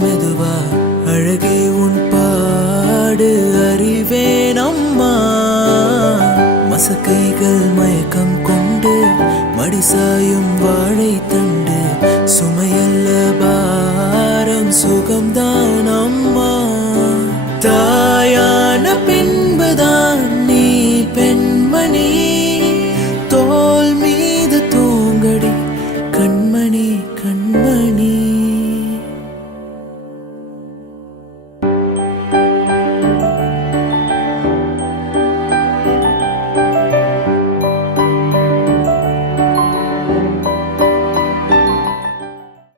மெதுவா அழகே உன் பாடு அறிவேன் அம்மா. மசக்கைகள் மயக்கம் கொண்டு மடிசாயும் வாழை தண்டு சுமையல்ல பாரம் சுகம்தான் அம்மா. தாயான பின்புதான் நீ பெண்மணி, தோல் மீது தூங்கடி கண்மணி கண்மணி.